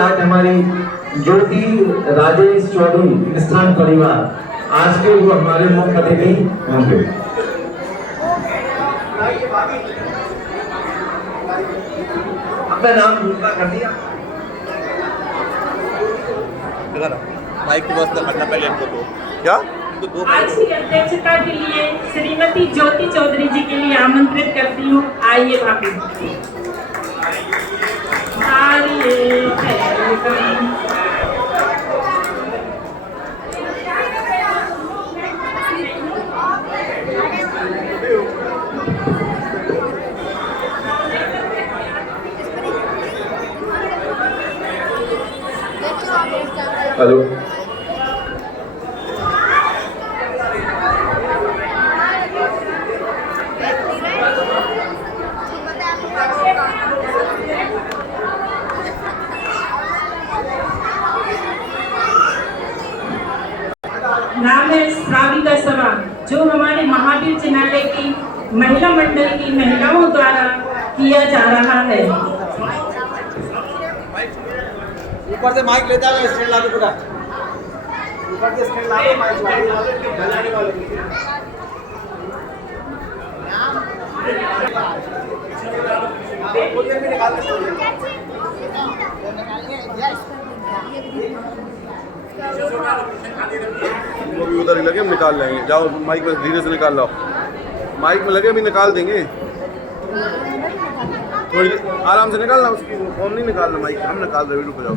आज हमारी ज्योति राजेश चौधरी स्थान परिवार आज के वो हमारे मुख्य अतिथि होंगे। अपना नाम पूरा कर दिया। माइक की व्यवस्था करना पहले हमको दो क्या आज की अध्यक्षता के लिए श्रीमती ज्योति चौधरी जी के लिए आमंत्रित करती हूँ। आइए भाभी। हेलो नाम है श्राविका सभा, जो हमारे महावीर जिनालय की महिला मंडल की महिलाओं द्वारा किया जा रहा है। ऊपर से माइक लेता है स्टैंड ला दो पूरा ऊपर से स्टैंड ला दो माइक बनाने वाले वो भी उधर ही लगे हम निकाल लेंगे। जाओ माइक में धीरे से निकाल लो। माइक में लगे भी निकाल देंगे। थोड़ी आराम से निकालना, उसकी फोन नहीं निकालना, माइक हम निकाल रहे वीडियो को। जाओ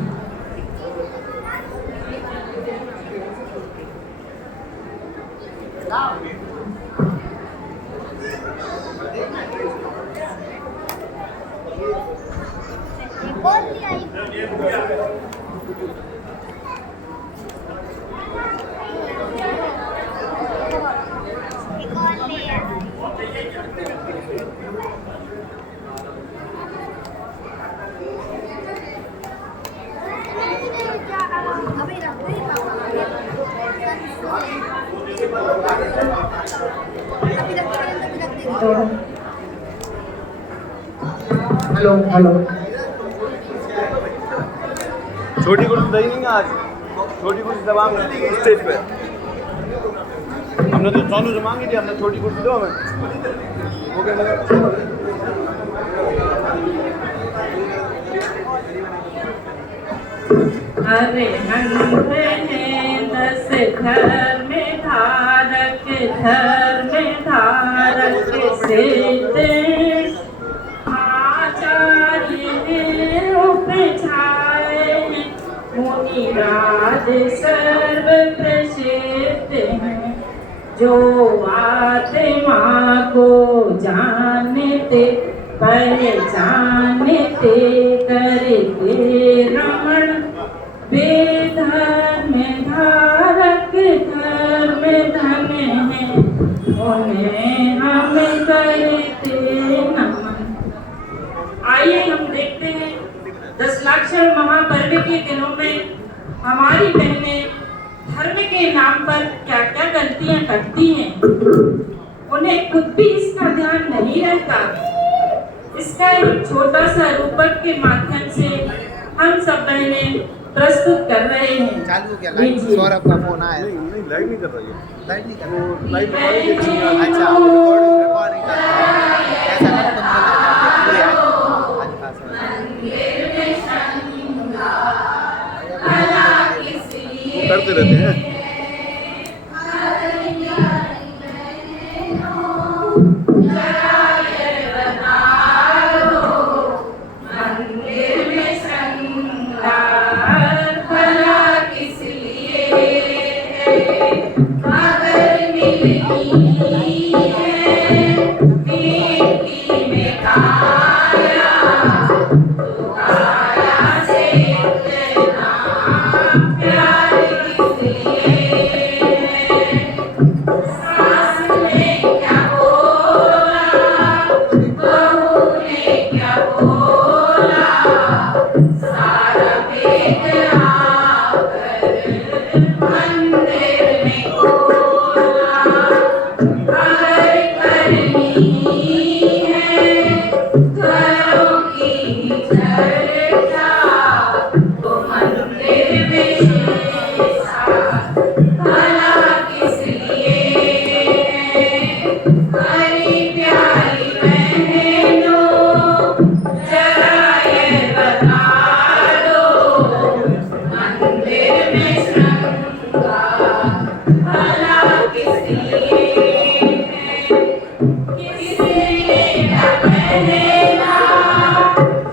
हेलो हेलो छोटी कुर्सी सही नहीं है आज। छोटी कुर्सी दबाएंगे स्टेज पे। हमने तो सोनू से मांगी थी, हमने छोटी कुर्सी दो हमें। वो क्या लगा अरे नंद हैं 10 घर में धारक, घर में धारक से आचार्य उपछाए मुनिराज सर्व प्रसिद्ध हैं, जो आत्मा को जानते पहचानते करते रमण, बेधर्म धारक धर्म धन है, उन्हें हम करते नमन। आइए हम देखते हैं दशलाक्षर महापर्व के दिनों में हमारी बहनें धर्म के नाम पर क्या क्या गलतियां करती हैं। उन्हें खुद भी इसका ध्यान नहीं रहता। इसका एक छोटा सा रूपक के माध्यम से हम सब बहनें प्रस्तुत कर रहे हैं। चालू क्या लाइट? सौरभ का फोन आया। नहीं लाइट नहीं कर रही है। लाइट नहीं कर रही। लाइट अच्छा रिकॉर्डिंग कर रहा है। ऐसा कर तुम बोलना करते रहते हैं। चर्चा तो मंदिर विशेषा भला किस लिए हरी प्यारी बहनों जरा ये बता दो मंदिर में श्रृंगार भला किस लिए किस लिए बहना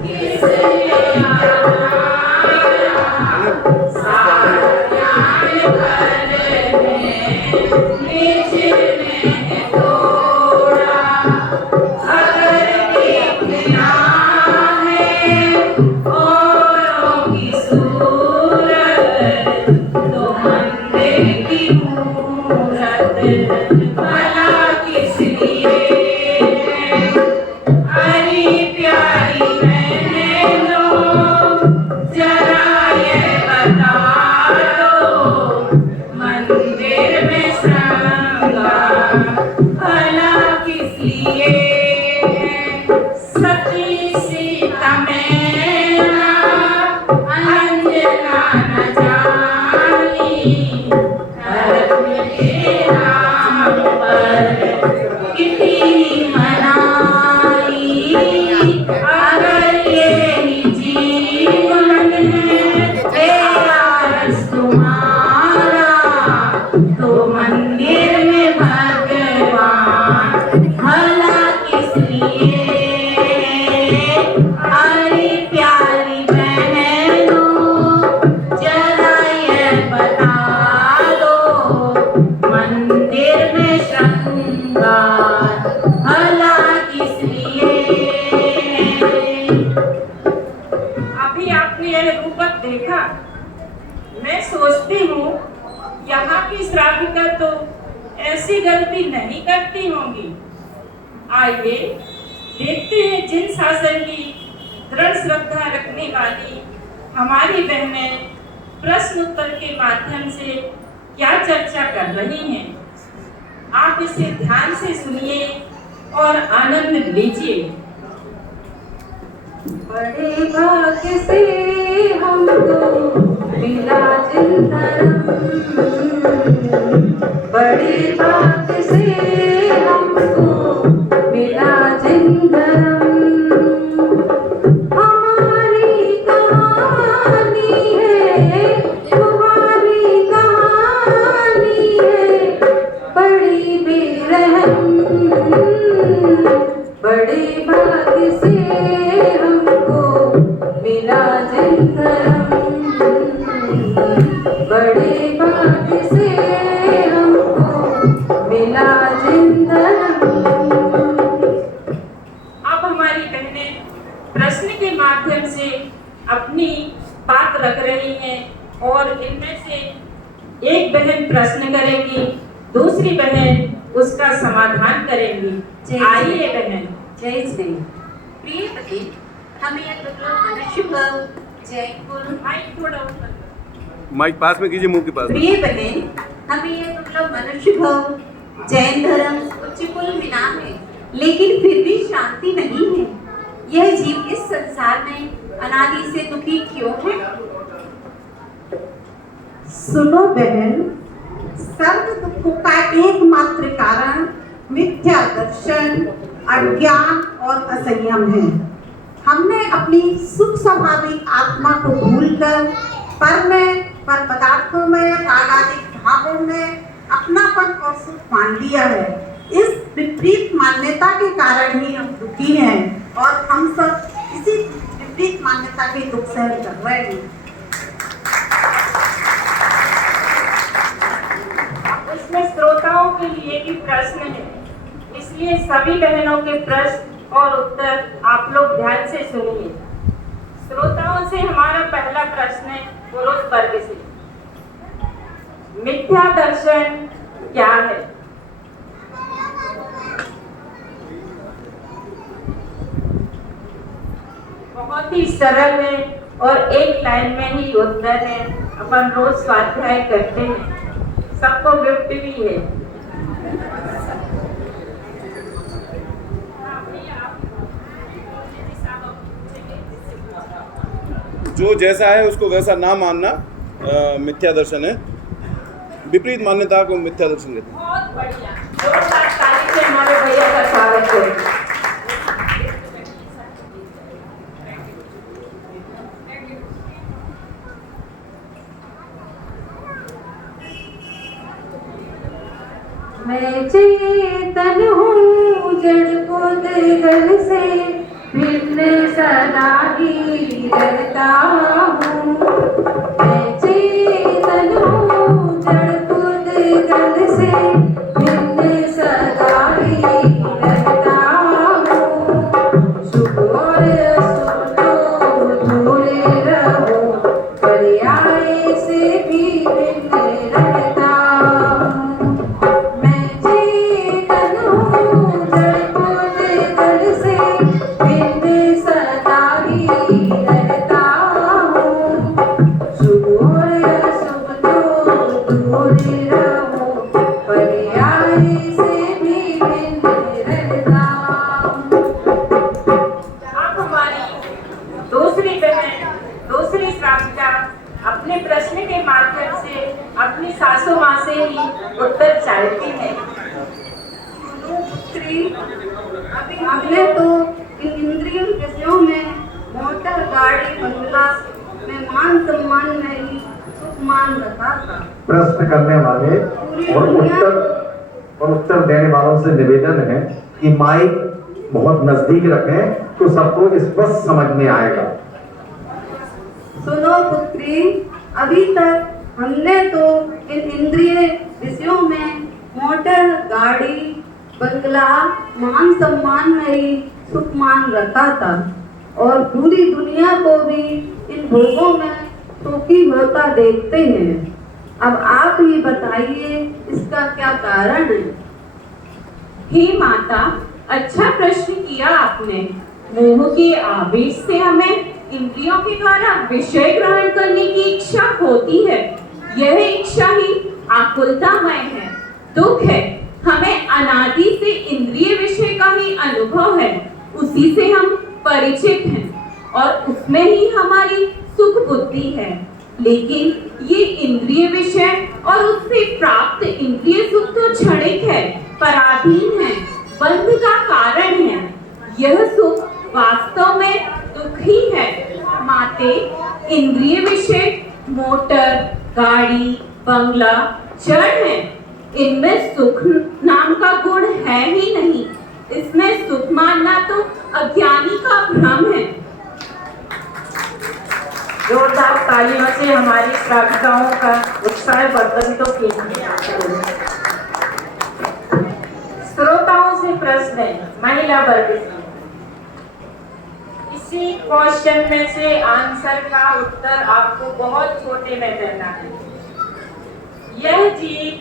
किस लिए मैं सोचती हूँ यहाँ की श्राविका तो ऐसी गलती नहीं करती होंगी। आइए देखते हैं जिन शासन की दृढ़ श्रद्धा रखने वाली हमारी बहनें प्रश्न उत्तर के माध्यम से क्या चर्चा कर रही हैं। आप इसे ध्यान से सुनिए और आनंद लीजिए। बड़े भाग्य से हमको मिला जिंदरम, बड़े भाग्य से हमको मिला जिंदरम। हमारी कहानी है तुम्हारी कहानी है बड़ी बेरहम, बड़े भाग्य से हमको मिला जिंदरम, बड़े भाग्य से हमको मिला जिंदरम। अब हमारी बहनें प्रश्न के माध्यम से अपनी बात रख रही हैं और इनमें से एक बहन प्रश्न करेगी, दूसरी बहन उसका समाधान करेंगी। आइए बहन। जय श्री प्रिय बहन, हमें यह मनुष्य भव जयपुर माइक थोड़ा ऊपर माइक पास में कीजिए, मुंह के पास। प्रिय बहन, हमें यह दुर्लभ मनुष्य भव जैन धर्म उच्च कुल मिला है, लेकिन फिर भी शांति नहीं है। यह जीव इस संसार में अनादि से दुखी क्यों है? सुनो बहन, सर्व दुखों का एकमात्र कारण मिथ्या दर्शन, अज्ञान और असंयम है। हमने अपनी सुख स्वाभाविक आत्मा को भूलकर पर पदार्थों में, रागादिक भावों में अपनापन और सुख मान लिया है। इस विपरीत मान्यता के कारण ही हम दुखी हैं और हम सब इसी विपरीत मान्यता के दुख सहन कर रहे हैं। इसमें श्रोताओं के लिए भी प्रश्न है, इसलिए सभी बहनों के प्रश्न और उत्तर आप लोग ध्यान से सुनिए। श्रोताओं से हमारा पहला प्रश्न है पुरुष वर्ग से। मिथ्या दर्शन क्या है? बहुत ही सरल है और एक लाइन में ही उत्तर है। अपन रोज स्वाध्याय करते हैं, सबको गिफ्ट भी है। जो जैसा है उसको वैसा ना मानना मिथ्या दर्शन है। विपरीत मान्यता को मिथ्या दर्शन कहते हैं। बहुत बढ़िया, जोरदार ताली से हमारे भैया का स्वागत है। मैं चेतन हूँ जड़ बुद्गल से भिन्न सदा ही रहता हूँ। मैं चेतन हूँ जड़ बुद्गल से भिन्न सदा ही रहता हूँ। सुख और असुख तो दूर रहो, पर्याय से भी भिन्न रहता हूँ। मैं चेतन हूँ जड़ बुद्गल से भिन्न सदा ही रहता हूँ। सुख और असुख तो दूर रहो, पर्याय से भी भिन्न रहता हूँ। आप हमारी दूसरी बहन, दूसरी श्राविका अपने प्रश्न के माध्यम से अपनी सासू माँ से ही उत्तर चाहती है। पुत्री, अभी हमने तो इन इंद्रिय विषयों में मोटर गाड़ी बंगला में मान सम्मान नहीं सुख मान रखा था। प्रश्न करने वाले और उत्तर देने वालों से निवेदन है कि माइक बहुत नजदीक रखें तो सबको स्पष्ट समझ में आएगा। सुनो पुत्री, अभी तक हमने तो इन इंद्रिय विषयों में मोटर गाड़ी बंगला मान सम्मान नहीं सुख मान रखा था और पूरी दुनिया को भी इन भोगों में सुखी होता देखते हैं। अब आप ही बताइए इसका क्या कारण है। हे माता, अच्छा प्रश्न किया आपने। मोह के आवेश से हमें इंद्रियों के द्वारा विषय ग्रहण करने की इच्छा होती है। यह इच्छा ही आकुलतामय है, दुख है। हमें अनादि से इंद्रिय विषय का ही अनुभव है, उसी से हम परिचित हैं और उसमें ही हमारी सुख बुद्धि है। लेकिन ये इंद्रिय विषय और उससे प्राप्त इंद्रिय सुख तो क्षणिक है, पराधीन है, बंध का कारण है। यह सुख वास्तव में दुख ही है। माते, इंद्रिय विषय मोटर गाड़ी बंगला जड़ है, इनमें सुख नाम का गुण है ही नहीं। इसमें सुख मानना तो अज्ञानी का भ्रम है। जोरदार तालियों से हमारी श्राविकाओं का उत्साह वर्धित तो कीजिए। श्रोताओं से प्रश्न है, महिला वर्ग से। इसी क्वेश्चन में से आंसर का उत्तर आपको बहुत छोटे में देना है। यह जीव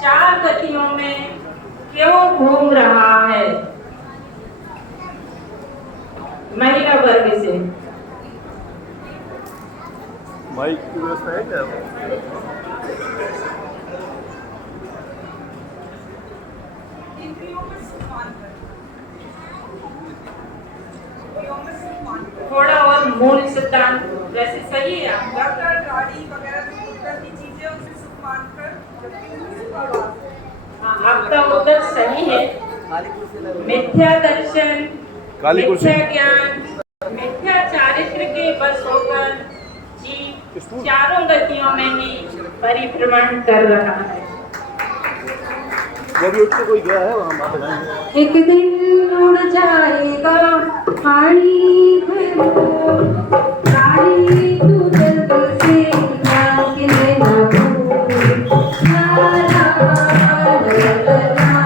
4 गतियों में क्यों घूम रहा है? महिला वर्ग से। माइक की व्यवस्था है क्या? थोड़ा और मूल सिद्धांत वैसे सही है आपका। गाड़ी वगैरह की चीजें उसे सुख मानकर आपका उत्तर सही है। मिथ्या दर्शन, मिथ्या ज्ञान, मिथ्या चारित्र के बस होकर जीव 4 गतियों में ही परिभ्रमण कर रहा है। जब उठ के कोई गया है वहाँ बात है। एक दिन उड़ जाएगा पानी भरो, रानी तू जल्दी से जान के लेना भूल। ला ला ला ला ला ला ला।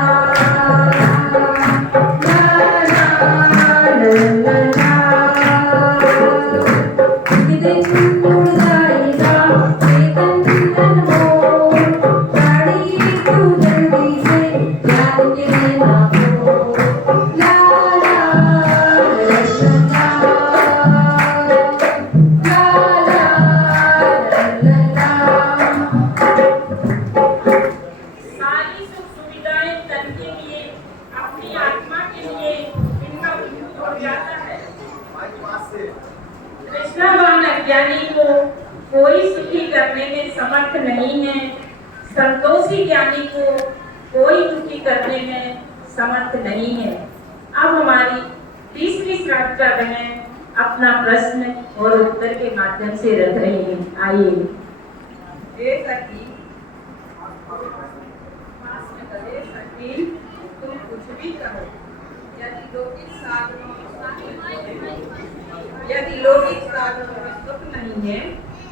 एक दिन उड़ जाएगा चेतन हो, रानी तू जल्दी से जान के लेना भूल। ला ला ला सारी सुख सुविधाएं तन के लिए, अपनी आत्मा के लिए इनका उपयोग हो जाता है। कृष्णवान अज्ञानी को कोई सुखी करने में समर्थ नहीं है, संतोषी ज्ञानी को कोई दुखी करने में समर्थ नहीं है। अब हमारी तीसरी श्राविका बहन अपना प्रश्न और उत्तर के माध्यम से रख रही है। आइए। हे सखी, तुम कुछ भी कहो, यदि लौकिक साधनों में सुख नहीं है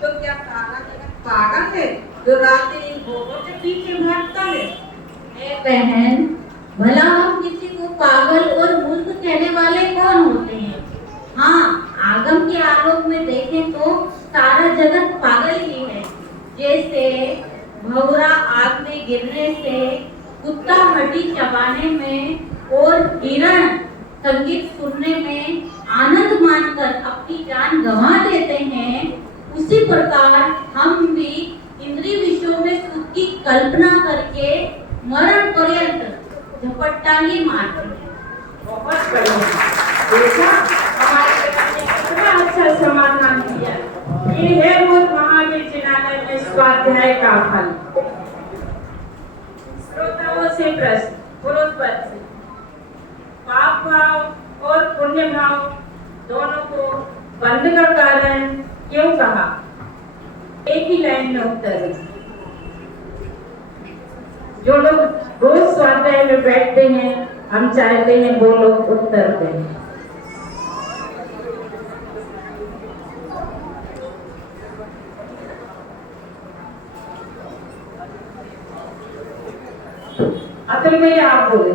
तो क्या सारा जगत पागल है जो रात इन भोगों के पीछे भागता है? बहन, भला हम किसी को पागल और मूर्ख कहने वाले कौन होते हैं? हाँ, आगम के आलोक में देखें तो सारा जगत पागल ही है। जैसे भंवरा आग में गिरने से, कुत्ता मट्टी चबाने में और हिरण संगीत सुनने में आनंद मानकर अपनी जान गंवा देते हैं, उसी प्रकार हम भी इंद्रिय विषयों में सुख की कल्पना करके मरण पर्यंत झपट्टानी मारते हैं। बहुत बढ़िया। देखा, हमारे बच्चे ने कितना अच्छा समाधान दिया। ये है वो महावीर जिनालय में स्वाध्याय का फल। श्रोताओं से प्रश्न, पुरुष पद से, पाप भाव और पुण्य भाव दोनों को बंद का कारण क्यों कहा? एक ही लाइन में उत्तर है। जो लोग रोज स्वाध्याय में बैठते हैं, हम चाहते हैं वो लोग उत्तर दें। अतुल भैया आप बोले।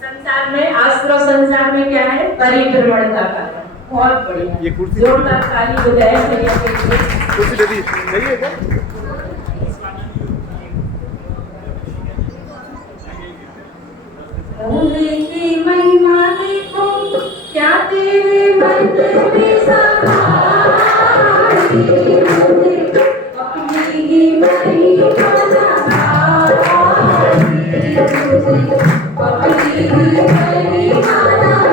संसार में, आश्रम संसार में क्या है? परिभ्रमणता का। बहुत बढ़िया, ये कुर्सी जोरदार ताली बजाए भैया के लिए। कुर्सी दे दी, सही है क्या? भोले की महिमा देखो, क्या तेरे मंदिर में समाई, अपनी ही महिमा लगाई, अपनी ही महिमा लगाई।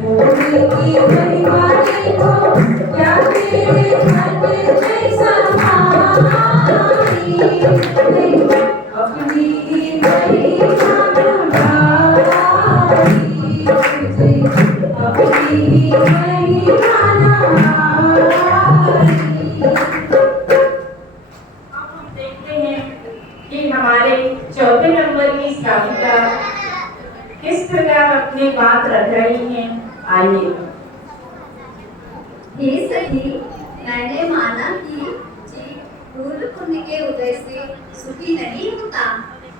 भोले की महिमा देखो, क्या तेरे मंदिर में समाई, अपनी ही महिमा लगाई, अपनी ही महिमा लगाई। अब हम देखते हैं कि हमारे चौथे नंबर की श्राविका किस प्रकार अपनी बात रख रही हैं। आइए। हे सखी, मैंने माना कि जीव पूर्व पुण्य के उदय से सुखी नहीं होता,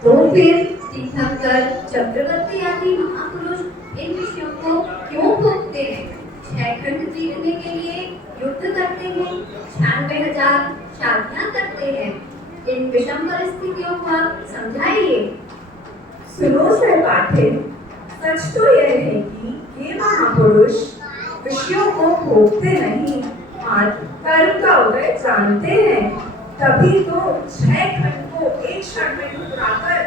तो फिर तीर्थंकर, चक्रवर्ती आदि महापुरुष इन विषयों को क्यों भोगते हैं? 6 खंड जीतने के लिए युद्ध करते हैं, 96,000 शादियां करते हैं। इन विषम परिस्थितियों का समझाइए। सुनो सहपाठी, सच तो यह है कि ये महापुरुष विषयों को भोगते नहीं, मात्र कर्म का उदय जानते हैं। तभी तो 6 खंड को एक क्षण में ठुकराकर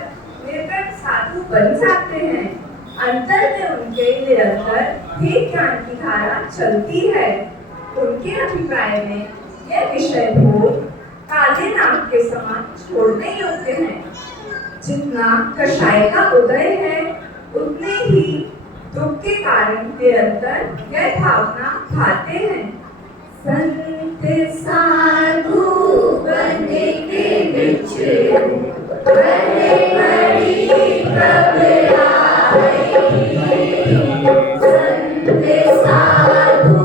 निर्गत साधु बन जाते हैं। अंतर में उनके निरंतर ही ज्ञान की धारा चलती है। उनके अभिप्राय में यह विषय भोग काले नाग के समान छोड़ने योग्य है। जितना कषाय का उदय है, उतने ही दुख के कारण निरंतर यह भावना खाते हैं। संत साधु बनने के पीछे बड़े बड़ी घबराई। संत साधु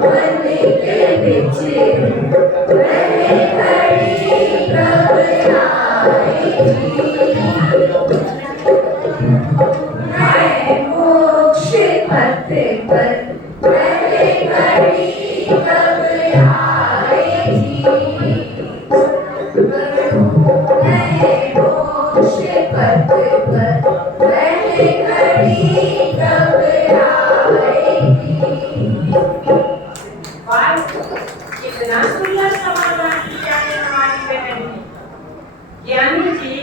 बनने के पीछे बड़े बड़ी घबराई। मैं मोक्ष पथ पर बड़े बड़ी घबराई। मैं मोक्ष पथ पर बड़े बड़ी घबराई। कितना सुंदर समाधान दिया है हमारी बहन ने। ज्ञानी जी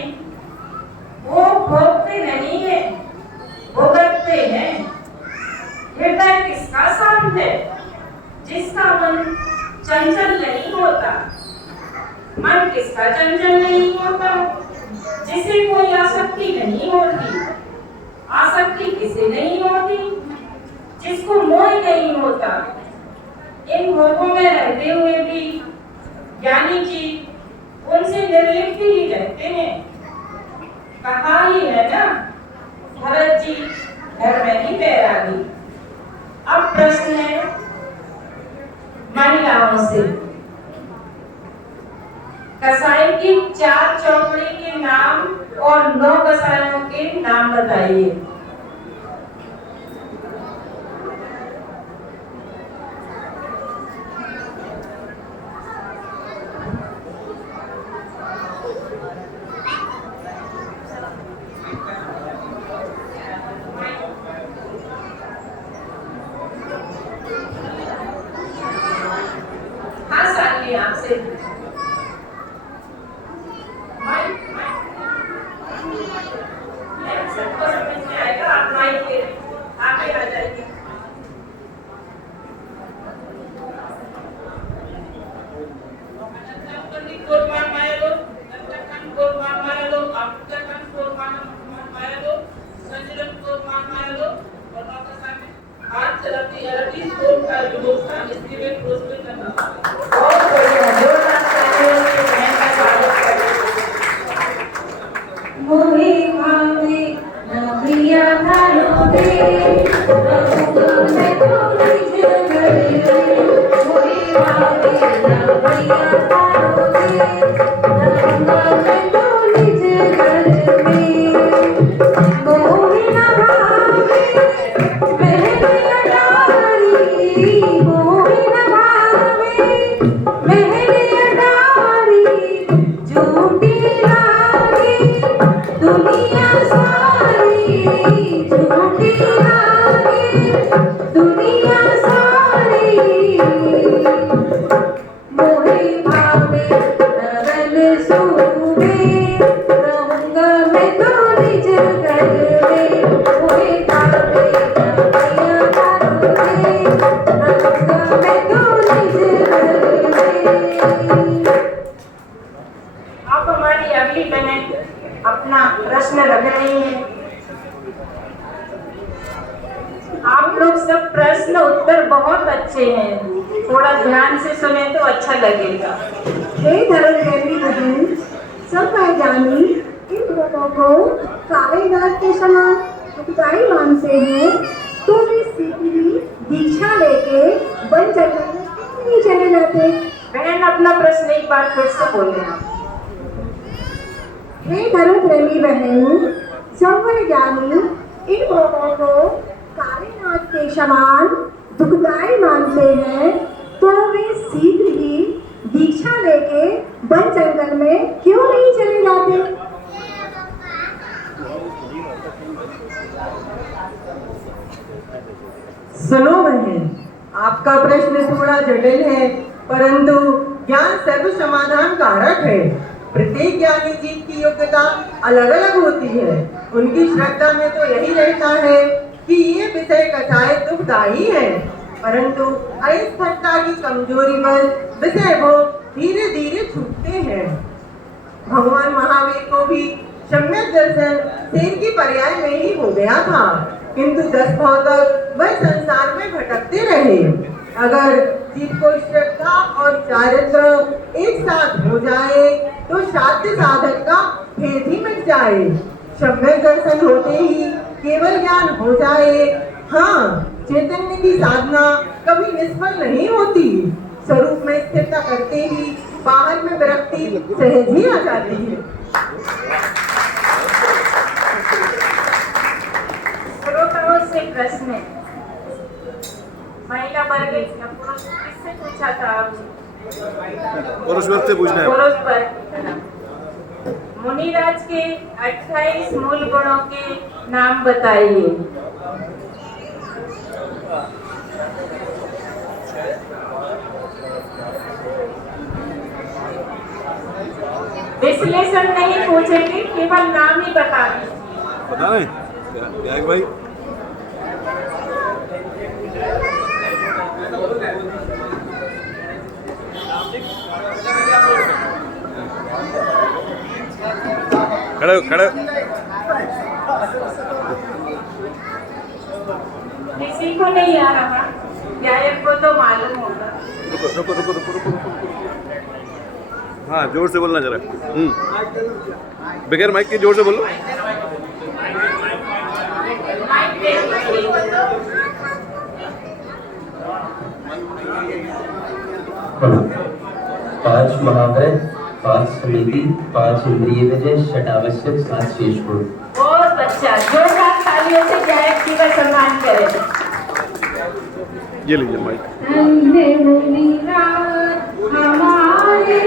चंचल नहीं होता। मन किसका चंचल नहीं होता? जिसे कोई आसक्ति नहीं होती। आसक्ति किसे नहीं होती? जिसको मोह नहीं होता। इन भोगों में रहते हुए भी ज्ञानी जी उनसे निर्लिप्त ही रहते हैं। कहा ही है ना भरत जी घर में ही बैरागी। अब प्रश्न है महिलाओं से, कसाई की 4 चौकड़ी के नाम और 9 कसाईयों के नाम बताइए। हाँ साली आपसे सबको समझ में आएगा। आप माइक ले आगे आ जाइए। हाथ चलाती है स्कोर का हिंदुस्तान हिस्ट्री में प्रोस्पेक्ट करना। बहुत बढ़िया, जोरदार तालियों से बहन का स्वागत करें। मोहे भावे नबिया भालोगे रघुकुल में थोड़ी जगह मोहे भावे नबिया भालोगे रघुकुल में थोड़ी जगह में मोहे न भावे महलिया डारी मोहे न भावे महलिया डारी झूठी लागी दुनिया सारी झूठी लागी दुनिया सारी मोहे भावे नरल सूबे रहूंगा मैं तो निज घर में मोहे भावे नबिया भालोगे रहूंगा मैं तो निज घर में। आप हमारी अगली बहन अपना प्रश्न रख रही हैं। आप लोग सब प्रश्न उत्तर बहुत अच्छे हैं, थोड़ा ध्यान से सुने तो अच्छा लगेगा। हे धर्मदेवी बहन, सब वैज्ञानी इन लोगों को काले नाग के समान दुखदाई मानते हैं, तो वे सीधी दीक्षा लेके वन जंगल में क्यों नहीं चले जाते? बहन अपना प्रश्न एक बार फिर से बोले। हे धर्मदेवी बहन, सब वैज्ञानी इन लोगों को काले नाग के समान दुखदाई मानते हैं, तो वे शीघ्र ही दीक्षा लेके वन जंगल में क्यों नहीं चले जाते? सुनो बहन, आपका प्रश्न थोड़ा जटिल है, परंतु ज्ञान सर्व समाधान कारक है। प्रत्येक ज्ञानी जीव की योग्यता अलग अलग होती है। उनकी श्रद्धा में तो यही रहता है कि ये विषय कथाएं दुखदायी है, परंतु अस्थिरता की कमजोरी पर विषय भोग धीरे धीरे छूटते हैं। भगवान महावीर को भी सम्यक दर्शन शेर की पर्याय में ही हो गया था, किंतु 10 भाव तक वह संसार में भटकते रहे। अगर जीव को श्रद्धा और चारित्र एक साथ हो जाए तो साध्य साधक का भेद ही मिट जाए। सम्यक दर्शन होते ही केवल ज्ञान हो जाए। हाँ, चैतन्य की साधना कभी निष्फल नहीं होती। स्वरूप में स्थिरता करते ही बाहर में विरक्ति सहज ही आ जाती है। श्रोताओं से प्रश्न है, महिला वर्ग या पुरुष किससे पूछा था आपने? पुरुष वर्ग से पूछना है। पुरुष वर्ग। मुनिराज के 28 मूल गुणों के नाम बताइए। विश्लेषण नहीं पूछेंगे, केवल नाम ही बता दीजिए। बता रहे भाई। खड़े हो, खड़े हो। किसी को नहीं आ रहा, गायक को तो मालूम होगा। रुको रुको रुको रुको रुको रुको। हाँ, जोर से बोलना जरा। बगैर माइक के जोर से बोलो। माइक पे किसी को तो पांच महावृत, 5 स्मृति, 5 इंद्रिय विजय, षटावश्यक, 7 शेष गुण। बहुत अच्छा, जोरदार तालियों से गायक जी का सम्मान करें। ये लीजिए माइक। अंधे मुनि रात हमारे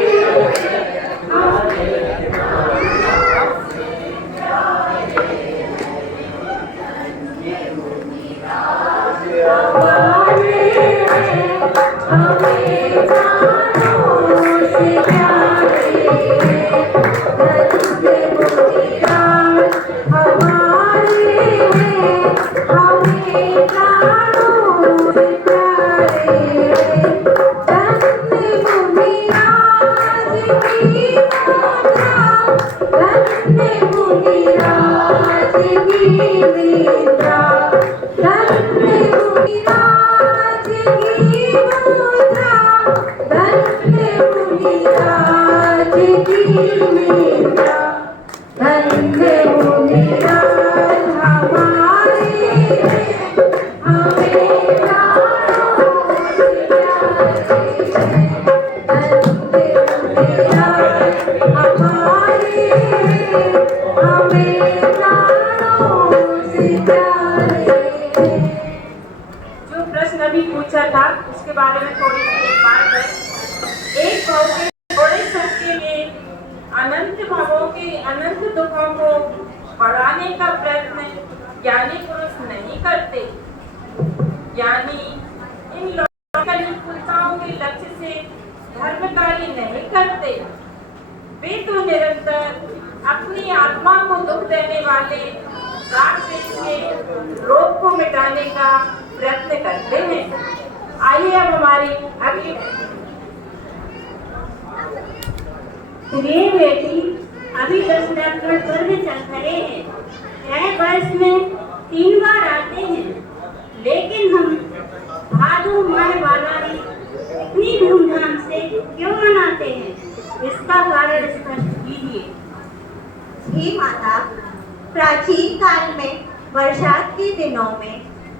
प्राचीन काल में बरसात के दिनों में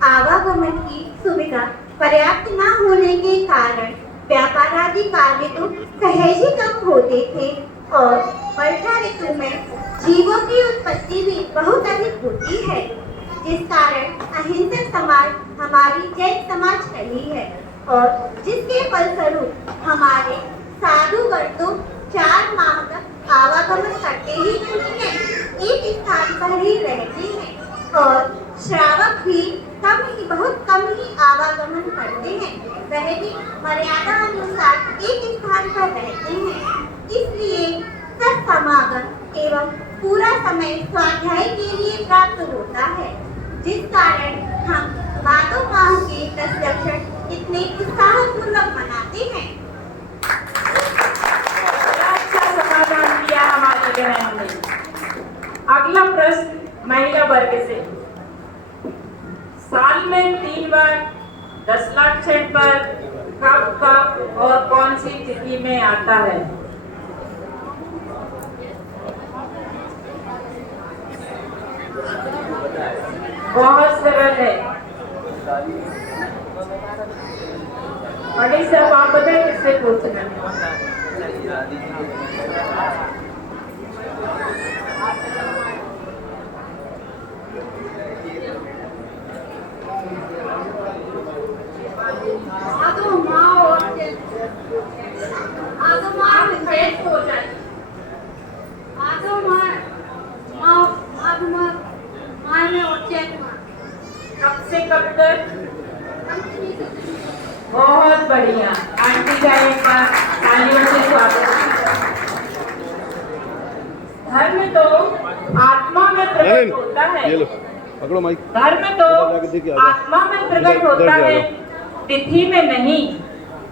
आवागमन की सुविधा पर्याप्त न होने के कारण व्यापार आदि कार्य तो सहज ही कम होते थे और वर्षा ऋतु में जीवों की उत्पत्ति भी बहुत अधिक होती है, जिस कारण अहिंसक समाज हमारी जैन समाज रही है और जिसके फलस्वरूप हमारे साधुगण तो 4 माह तक आवागमन करते ही नहीं है, एक स्थान पर ही रहते हैं और श्रावक भी बहुत कम ही आवागमन करते हैं, वह भी मर्यादा अनुसार एक स्थान पर रहते हैं। इसलिए सत्समागम एवं पूरा समय स्वाध्याय के लिए प्राप्त होता है, जिस कारण हम भादो माह के 10 लक्षण इतने उत्साहपूर्वक मनाते हैं। समाधान दिया हमारी बहन ने। अगला प्रश्न महिला वर्ग से। साल में 3 बार 10 लक्षण पर कब और कौन सी तिथि में आता है? बहुत सरल है। बड़ी साहब आप बताए किससे पूछना है? कब से कब तक? बहुत बढ़िया, आंटी का एक बार तालियों से स्वागत। धर्म तो आत्मा में प्रकट होता है। ये लो, पकड़ो माइक। धर्म तो आत्मा में प्रकट होता है, तिथि में नहीं।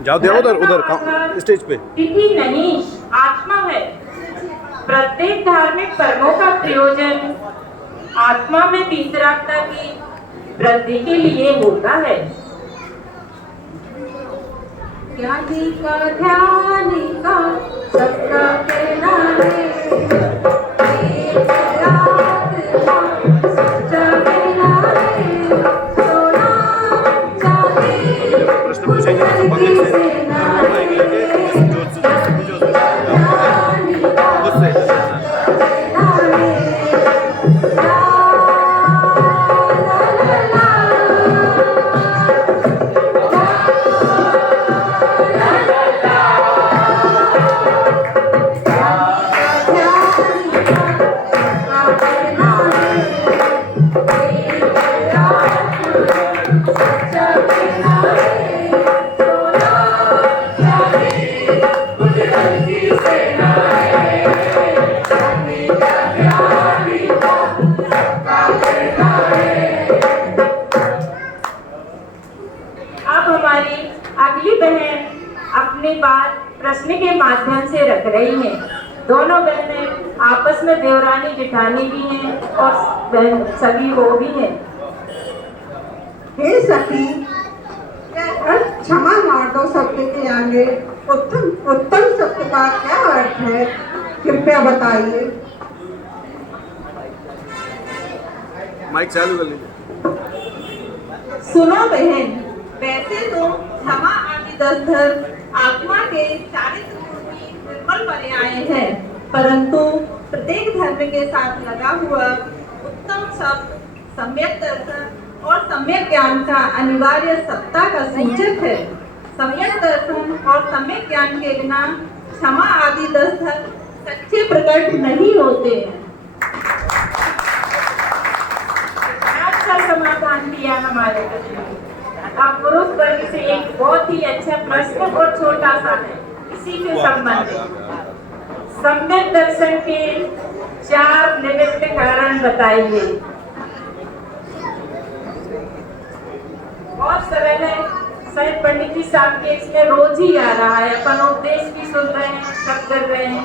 जाओ देखो उधर उधर स्टेज पे। तिथि नहीं, आत्मा है। प्रत्येक धार्मिक कर्मों का प्रयोजन आत्मा में तीव्रता की वृद्धि के लिए होता है। ज्ञानी का ध्यानी का सबका कहना है, एक आत्मा सच्चा कहना है, सोना चांदी कुछ खरीदी से ना है, ज्ञानी का कहना है, ला ला अब हमारी अगली बहन अपनी बात प्रश्न के माध्यम से रख रही हैं। दोनों बहनें आपस में देवरानी जेठानी भी हैं और बहन सभी वो भी हैं। हे सखी, क्षमा मार दो शब्द के आगे उत्तम उत्तम शब्द का क्या अर्थ है, कृपया बताइए। माइक चालू कर लीजिए। सुनो बहन, वैसे तो क्षमा आदि 10 धर्म आत्मा के चारित्र गुण की निर्मल पर्याय हैं, परंतु प्रत्येक धर्म के साथ लगा हुआ उत्तम शब्द सम्यक दर्शन और सम्यक ज्ञान का अनिवार्य सत्ता का सूचक है। सम्यक दर्शन और सम्यक ज्ञान के बिना क्षमा आदि 10 धर्म सच्चे प्रकट नहीं होते। अच्छा समाधान दिया हमारे बच्चों। अब पुरुष वर्ग से एक बहुत ही अच्छा प्रश्न और छोटा सा है इसी के संबंधित। सम्यक दर्शन के 4 निमित्त कारण बताइए। बहुत सरल है, शायद पंडित जी साहब के इसमें रोज ही आ रहा है, अपन उपदेश भी सुन रहे हैं, सब कर रहे हैं।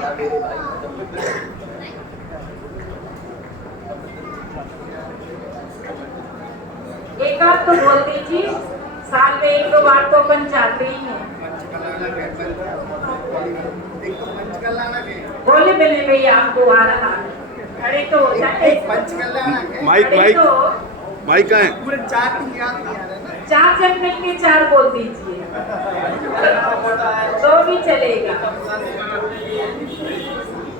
एक बात तो बोल दीजिए, साल में 1-2 बार तो अपन जाते ही हैं। बोले मैंने भैया आपको आ रहा है। अरे तो माइक माइक कहाँ है? पूरे 4 जन मिल के 4 बोल दीजिए तो भी चलेगा।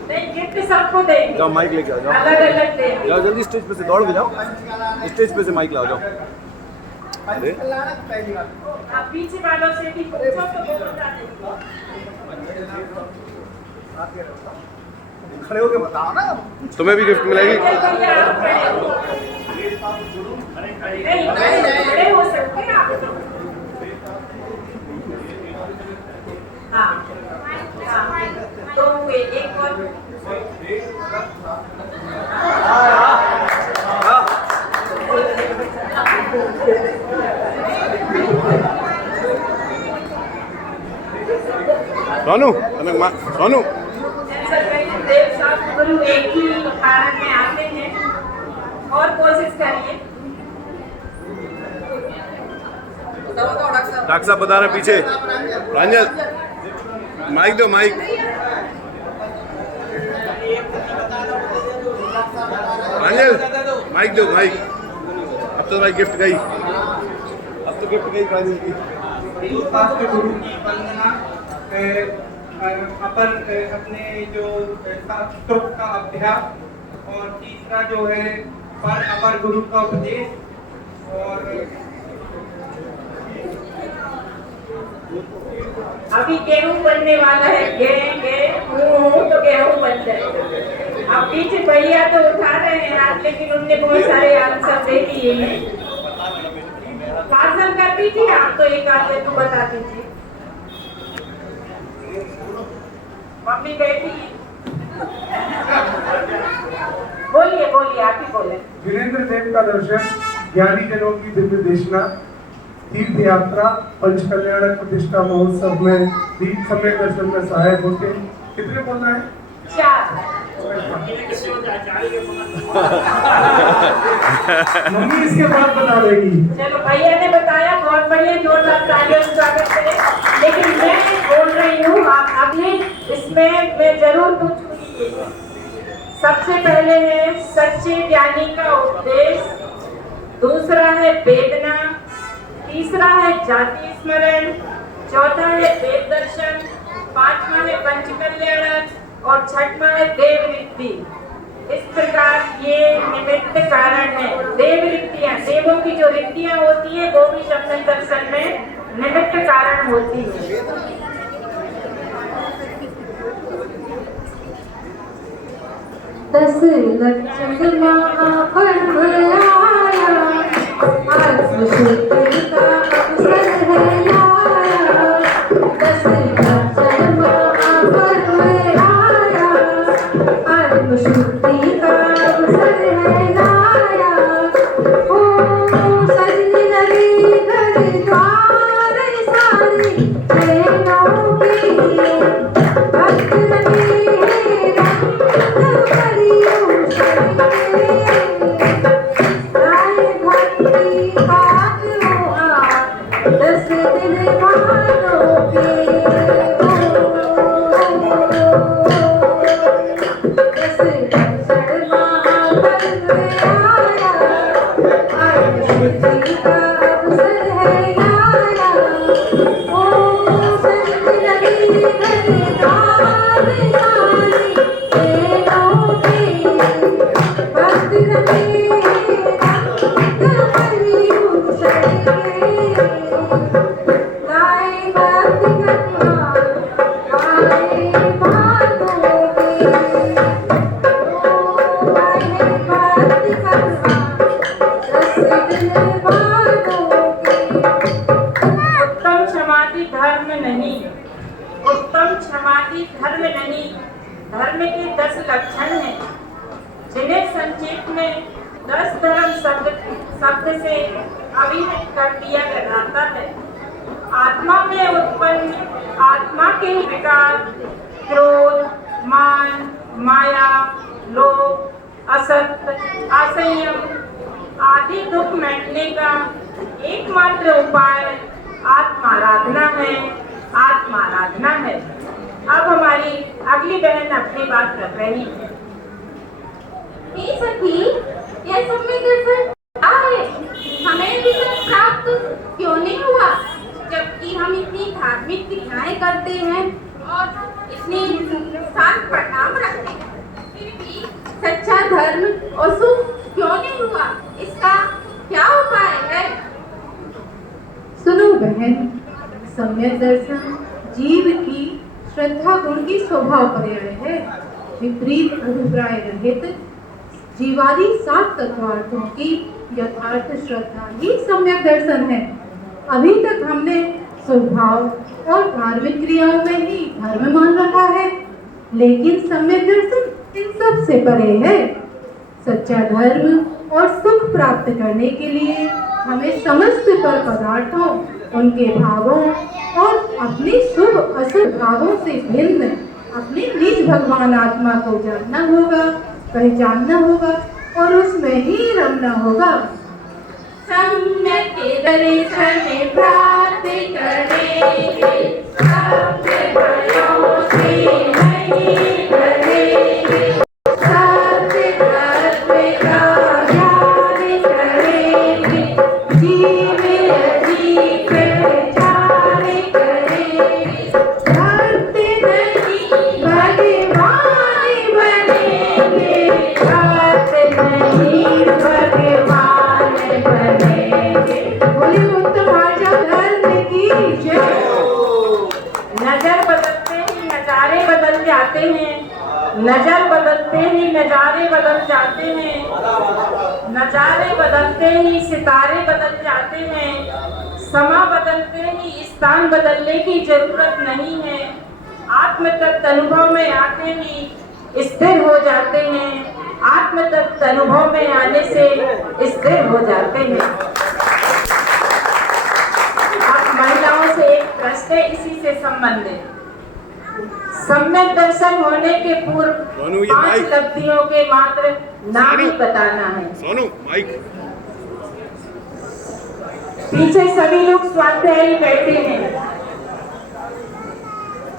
नहीं, गिफ्ट सबको देंगे। जाओ माइक लेके आ जाओ। अलग अलग देंगे। जाओ जल्दी स्टेज पे से दौड़ के जाओ, स्टेज पे से माइक लाओ जाओ। अरे आप पीछे वालों से भी पूछो तो वो बता देंगे। खड़े होके बताओ ना। तुम्हें भी गिफ्ट मिलेगी। नहीं, खड़े हो सकते हैं आप। हाँ, तो एक और सोनू सोनू देव साहब गुरु एक ही कारण में आते हैं और कोशिश करिए। डॉक्टर साहब बता रहे पीछे। प्रांजल माइक दो, माइक। प्रांजल माइक दो, माइक। अब तो भाई गिफ्ट गई, अब तो गिफ्ट गई प्रांजल की। शास्त्र गुरु की वंदना। अपन अपने जो शास्त्रों का अभ्यास और तीसरा जो है पर अपर गुरु का उपदेश। और अभी गेहूं बनने वाला है, गेहूं तो गेहूं बन जाए। अब पीछे भैया तो उठा रहे हैं हाथ, लेकिन उनने बहुत सारे आंसर दे दिए हैं। पार्सल कर दीजिए आप, तो एक आंसर तो बता दीजिए। मम्मी बैठी बोलिए बोलिए, आप ही बोले। वीरेंद्र देव का दर्शन, ज्ञानी जनों की दिव्य देशना, तीर्थ यात्रा, पंचकल्याणक प्रतिष्ठा महोत्सव में दीप समय दर्शन में सहायक होते। कितने बोलना है? 4। मम्मी इसके बाद बता देगी। चलो भैया ने बताया, बहुत बढ़िया, जोरदार तालियों से स्वागत करें। लेकिन मैं बोल रही हूँ अगले इसमें मैं जरूर पूछूंगी। सबसे पहले है सच्चे ज्ञानी का उपदेश, दूसरा है वेदना, तीसरा है जाति स्मरण, चौथा है वेद दर्शन, पांचवा है पंचकल्याणक और छठवां है देववृत्ति। इस प्रकार ये निमित्त कारण है। देववृत्तियां, देवों की जो वृत्तियां होती है वो भी सम्यक दर्शन में निमित्त कारण होती है। दस लक्षण महापर्व आया, आत्मशक्ति का अवसर है लाया। दस लक्षण महापर्व आया, आत्मशक्ति का अवसर है लाया। ओ सजनी नदी घर द्वार सारी ट्रेनों के भक्त लगे उत्तम समाधि धर्म नहीं, धर्म के 10 लक्षण हैं, जिन्हें संक्षेप में 10 धर्म शब्द से अभिहित कर दिया जाता है। आत्मा में उत्पन्न आत्मा के विकार, क्रोध, मान, माया, लोभ, असत्य, असंयम आदि दुख मिटने का एकमात्र उपाय आत्माराधना है, आत्माराधना है। अब हमारी अगली बहन अपनी बात रख रही है। सखी, यह सम्यक दर्शन आए, हमें भी प्राप्त क्यों नहीं हुआ, जबकि हम इतनी धार्मिक क्रियाएं करते हैं और इतनी शांत परिणाम रखते हैं, फिर भी सच्चा धर्म और सुख क्यों नहीं हुआ, इसका क्या उपाय है? सुनो बहन, सम्यक दर्शन जीव की श्रद्धा गुण की स्वभाव पर्याय है। विपरीत अभिप्राय रहित जीवादि 7 तत्वार्थों की यथार्थ श्रद्धा ही सम्यक दर्शन है। अभी तक हमने स्वभाव और धार्मिक क्रियाओं में ही धर्म मान रखा है, लेकिन सम्यक दर्शन इन सब से परे है। सच्चा धर्म और सुख प्राप्त करने के लिए हमें समस्त पर पदार्थों, उनके भावों और अपने शुभ अशुभ भावों से भिन्न अपने निज भगवान आत्मा को जानना होगा, पहचानना होगा और उसमें ही रमना होगा। सम्यक दर्शन प्राप्त करेंगे, सत्य भयों से नहीं डरेंगे, सत्य तत्व का ज्ञान करेंगे, जीव अजीब पहचान करेंगे, भक्त नहीं भगवान बनेंगे, भक्त नहीं भगवान बनेंगे। बोले उत्तम आचार्य धर्म की जय। नजर बदलते ही नजारे बदल जाते हैं, नजर बदलते ही नजारे बदल जाते हैं, नजारे बदलते ही सितारे बदल जाते हैं, समा बदलते ही स्थान बदलने की जरूरत नहीं है। आत्म तत्व अनुभव में आते ही स्थिर हो जाते हैं, आत्म तत्व अनुभव में आने से स्थिर हो जाते हैं। अब महिलाओं से एक प्रश्न है इसी से संबंधित। सम्यक दर्शन होने के पूर्व सोनू, ये 5 माइक। लब्धियों के मात्र नाम ही सोनू। बताना है। सोनू माइक। पीछे सभी लोग स्वाध्यायी बैठे हैं,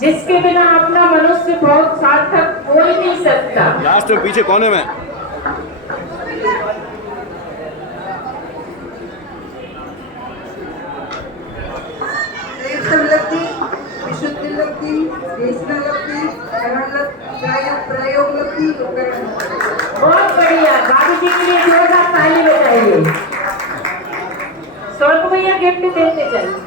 जिसके बिना अपना मनुष्य बहुत सार्थक हो ही नहीं सकता। लास्ट में पीछे कोने में लब्धि, विशुद्धि लब्धि, देशना लब्धि, प्रयोग लब्धि, बहुत बढ़िया, बाबू जी के लिए जोरदार ताली बजाइए। स्वर्ग भैया गिफ्ट देते चाहिए।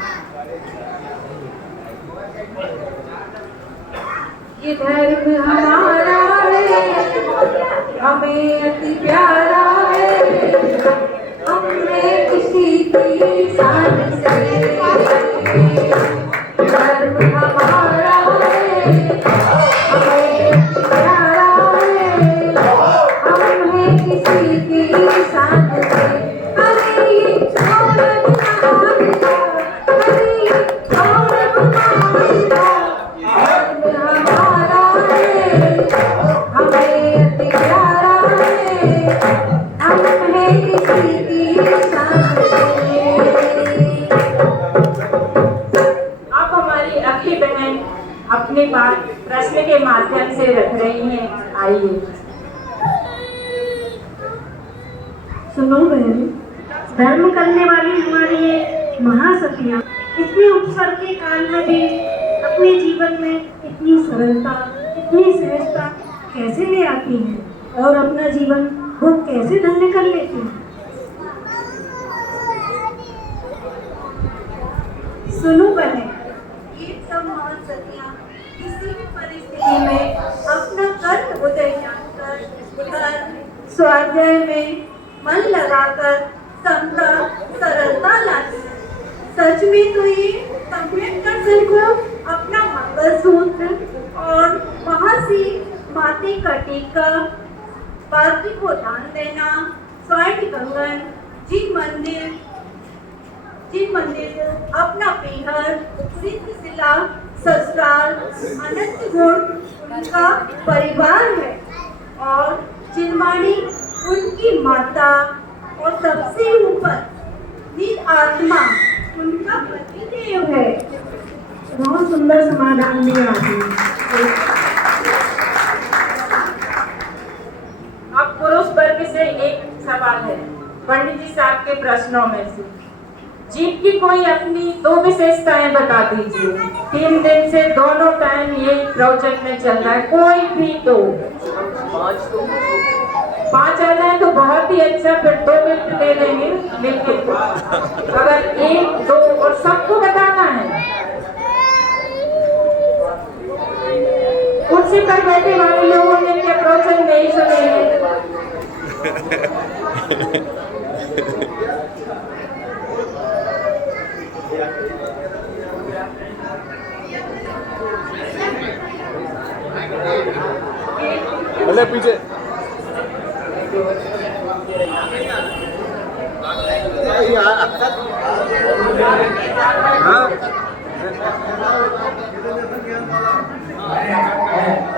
ये धर्म हमारा है, हमें अति प्यारा है, हमें किसी की शान से धर्म हमारा है, हमें अति प्यारा है, हमें किसी की शान से। अरे ये गौरव हमारा, अरे ये गौरव हमारा, धर्म हमारा है, हमें अति प्यारा है, हमें किसी की शान से। अब हमारी अखी बहन अपनी बात प्रश्न के माध्यम से रख रही हैं। आइए। सुनो बहन, धर्म करने वाली हमारी ये महासतियाँ इतने उत्सव के काल में भी अपने जीवन में इतनी सरलता, इतनी सहजता कैसे ले आती हैं और अपना जीवन वो कैसे धन्य कर लेती हैं? सुनो बहन, ये सब महासतियाँ किसी भी परिस्थिति में अपना कर्म उदय जानकर स्वाध्याय में मन लगाकर समता सरलता लाती है। सच में तो ये सम्यक दर्शन को अपना मंगलसूत्र और महासी माथे का टीका, पात्र को दान देना, स्वर्ण कंगन, जिन मंदिर अपना पीहर, सिद्ध शिला, ससुराल, अनंत गुण उनका परिवार है और चिन्माणी उनकी माता और सबसे ऊपर निज आत्मा उनका पतिदेव है। बहुत सुंदर समाधान दिया आपने। अब पुरुष वर्ग से एक सवाल है पंडित जी साहब के प्रश्नों में से। जीव की कोई अपनी 2 विशेषताएं बता दीजिए। 3 दिन से दोनों टाइम ये प्रवचन में चल रहा है, कोई भी 2। 5 आ जाए तो बहुत ही अच्छा, फिर 2 गिफ्ट ले लेंगे मिलके। अगर 1, 2 और सबको बताना है। कुर्सी पर बैठे वाले लोगों ने क्या प्रवचन नहीं सुने हैं? भले पीछे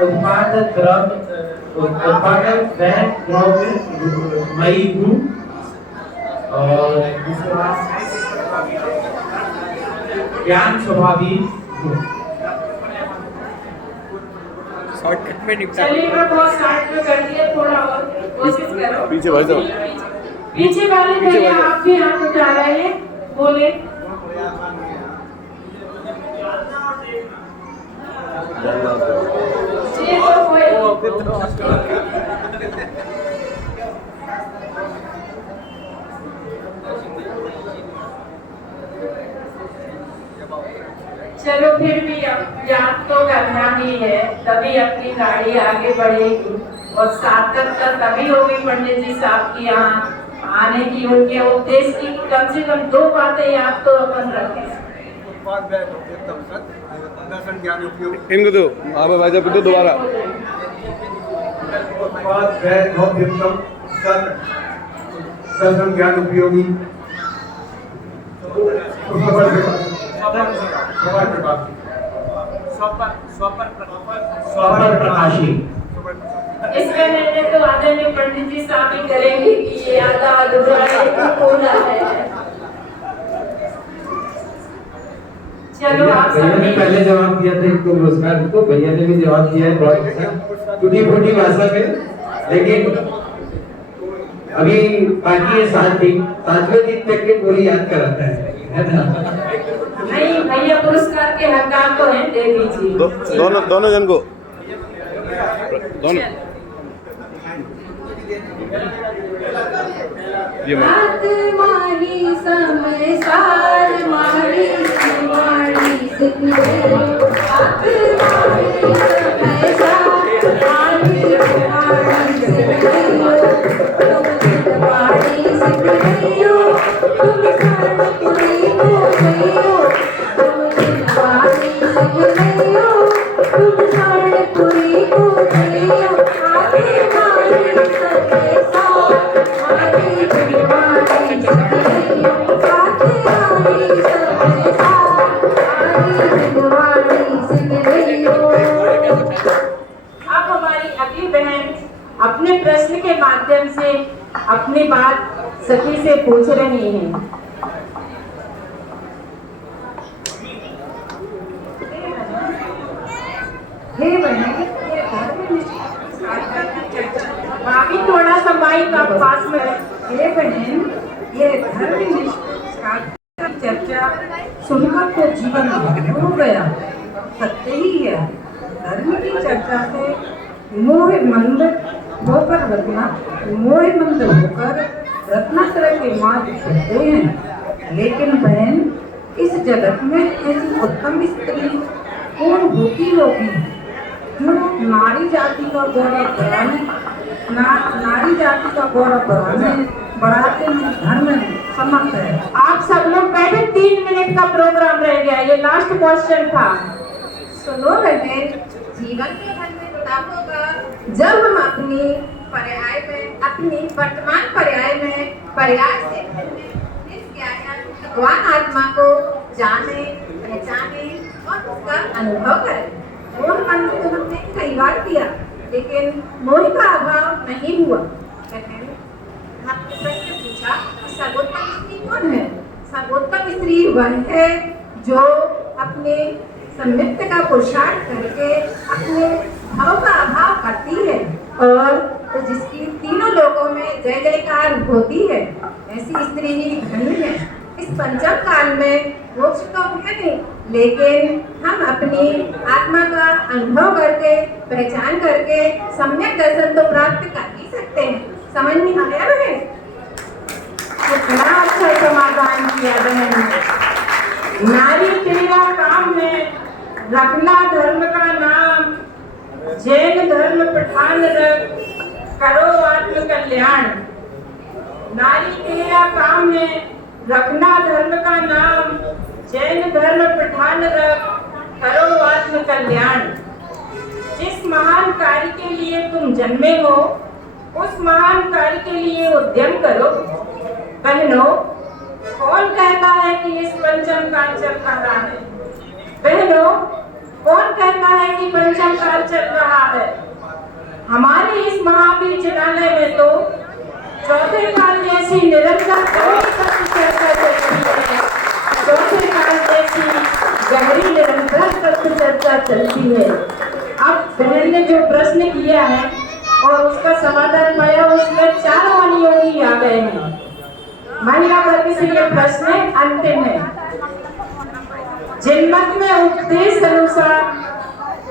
उत्पादक मई हूँ और ज्ञान स्वभावी हूँ। शॉर्टकट में निपटा। चलिए मैं बहुत शॉर्ट में कर दिया, थोड़ा और कोशिश करो। पीछे भाई साहब। पीछे वाले भैया आप भी हाथ उठा रहे हैं, बोले। ये तो कोई चलो फिर भी याद तो करना ही है, तभी अपनी गाड़ी आगे बढ़ेगी और सार्थकता तभी होगी पंडित जी साहब की यहाँ आने की। उनके उपदेश की कम से कम 2 बातें याद तो अपन रखें। दर्शन ज्ञान उपयोग इनको दो आप भाई साहब दो दोबारा। दर्शन ज्ञान उपयोगी स्वपर प्रकाशी। इसका निर्णय तो आदरणीय पंडित जी शामिल करेंगे कि ये आधा अधूरा है। चलो आप भैया ने पहले जवाब दिया था इसको पुरस्कार को, भैया ने भी जवाब दिया है बहुत अच्छा टूटी फूटी भाषा में, लेकिन अभी बाकी है 7 दिन, 7वें दिन तक के पूरी याद कराता है ना? नहीं भैया, पुरस्कार के हकदार तो हैं, दे दीजिए। दोनों जन को दोनों ये माही समय सार माही माही सिकरे माही समय सार माही माही सिकरे माही सिकरे तुम सर्वपुरी को गयो तुम माही सिकरे तुम सर्वपुरी को गयो आगे माही समय सार अब हमारी अगली बहन अपने प्रश्न के माध्यम से अपनी बात सखी से पूछ रही हैं। हे बहन, भाभी थोड़ा सा माइक आप पास में। हे बहन, ये धर्मनिष्ठ की चर्चा सुनकर तो जीवन धन्य हो गया। सत्य ही है, धर्म की चर्चा से मोहमंद होकर रत्नात्रय के मार्ग चलते हैं। लेकिन बहन, इस जगत में ऐसी उत्तम स्त्री कौन होती होगी जो नारी जाति का गौरव बढ़ाते हैं, धर्म समर्थ है। आप सब लोग बैठे, 3 मिनट का प्रोग्राम रह गया, ये लास्ट क्वेश्चन था। सुनो बहन, जीवन के धर्म में तब होगा जब हम अपनी वर्तमान पर्याय से भगवान आत्मा को जाने, पहचाने और उसका अनुभव करें। मोह मंत्र तो हमने कई बार किया, लेकिन मोह का अभाव नहीं हुआ। हमने प्रश्न पूछा कि सर्वोत्तम स्त्री कौन है? सर्वोत्तम स्त्री वह है जो अपने सम्मिलित का पुरुषार्थ करके अपने भाव का अभाव करती है और तो जिसकी तीनों लोगों में जय जयकार होती है, ऐसी स्त्री ही धन्य है। इस पंचम काल में मोक्ष तो है नहीं, लेकिन हम अपनी आत्मा का अनुभव करके, पहचान करके सम्यक दर्शन तो प्राप्त कर ही सकते हैं। समझ में आया है? बड़ा अच्छा समाधान किया बहन ने। नारी तेरा काम है, रखना धर्म का नाम, जैन धर्म पठान रख, करो आत्म कल्याण। नारी तेरा काम है, रखना धर्म का नाम, जैन धर्म पठान रख, करो आत्म कल्याण। जिस महान कार्य के लिए तुम जन्मे हो, उस महान कार्य के लिए उद्यम करो। बहनों, कौन कहता है कि इस पंचम काल चल रहा है? बहनों, कौन कहता है कि पंचम काल चल रहा है? हमारे इस महावीर जिनालय में तो चौथे काल जैसी निरंतर चर्चा चल रही है। चौथे काल जैसी गहरी निरंतर तत्व चर्चा चलती है। अब बहन ने जो प्रश्न किया है और उसका समाधान पाया, उसमें 4 वाणी आ गए हैं। महिला वर्ग से यह प्रश्न अंतिम है। जिनमत में उपदेश अनुसार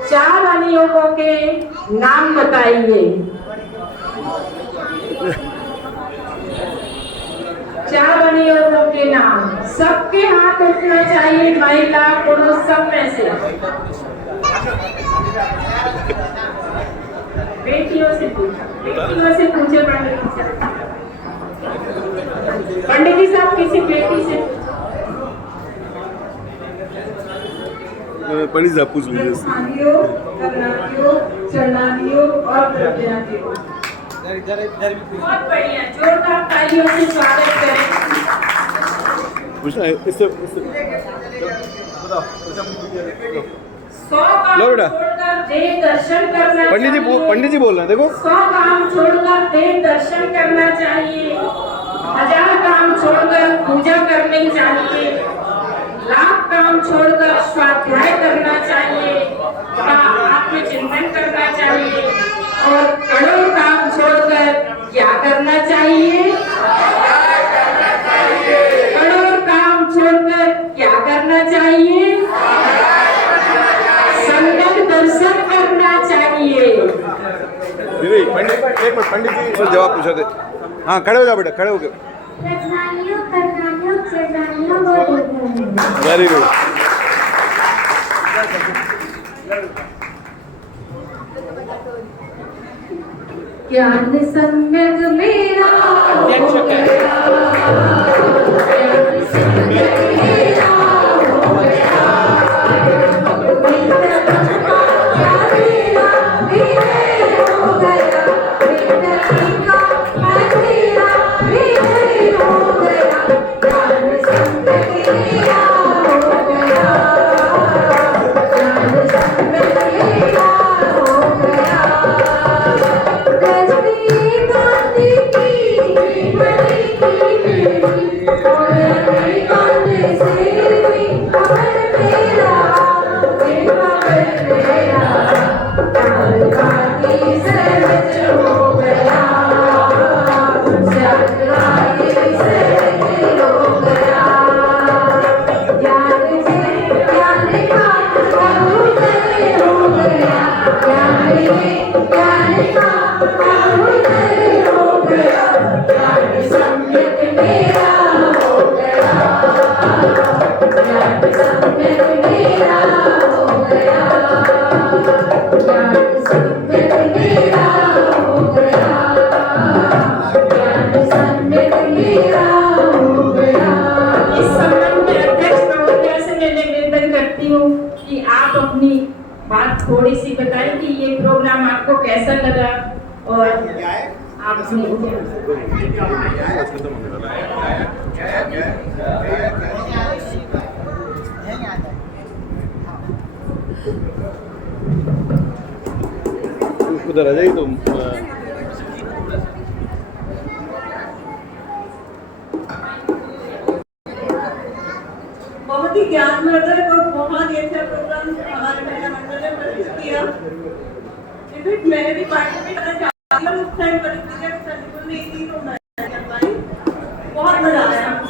4 अनुयोगों के नाम बताइए। 4 अनुयोगों के नाम, सबके हाथ उठना चाहिए, महिला पुरुष सब में से। बेटियों से पूछे पंडित जी साहब, किसी बेटी से पंडित साहब पूछ लीजिए। बहुत बढ़िया, जोरदार तालियों से स्वागत करें। पूछना है इससे बताओ। 100 काम लो बेटा। छोड़कर देव दर्शन करना पंडित जी बोल रहे हैं, देखो 100 काम छोड़कर देव दर्शन करना चाहिए, 1000 काम छोड़कर पूजा करनी चाहिए, लाख काम छोड़कर स्वाध्याय करना चाहिए, आत्मचिंतन करना चाहिए, और करोड़ काम छोड़कर क्या करना चाहिए? करोड़ काम छोड़कर क्या करना चाहिए? संगत दर्शन करना चाहिए। दीदी पंडित एक मिनट, पंडित जी से जवाब पूछा थे। हाँ खड़े हो जाओ बेटा, खड़े हो गए। Very good. ज्ञान सम्यक मेरा बात थोड़ी सी बताएं कि ये प्रोग्राम आपको कैसा लगा और आपने उधर आ जाइए तुम। बहुत ही ज्ञानवर्धक और बहुत ही अच्छा प्रोग्राम हमारे महिला मंडल ने प्रस्तुत किया। इनफैक्ट मैं भी पार्टिसिपेट करना चाहती हूँ, उस टाइम परिस्थितियाँ नहीं थी तो मैं बहुत मजा आया।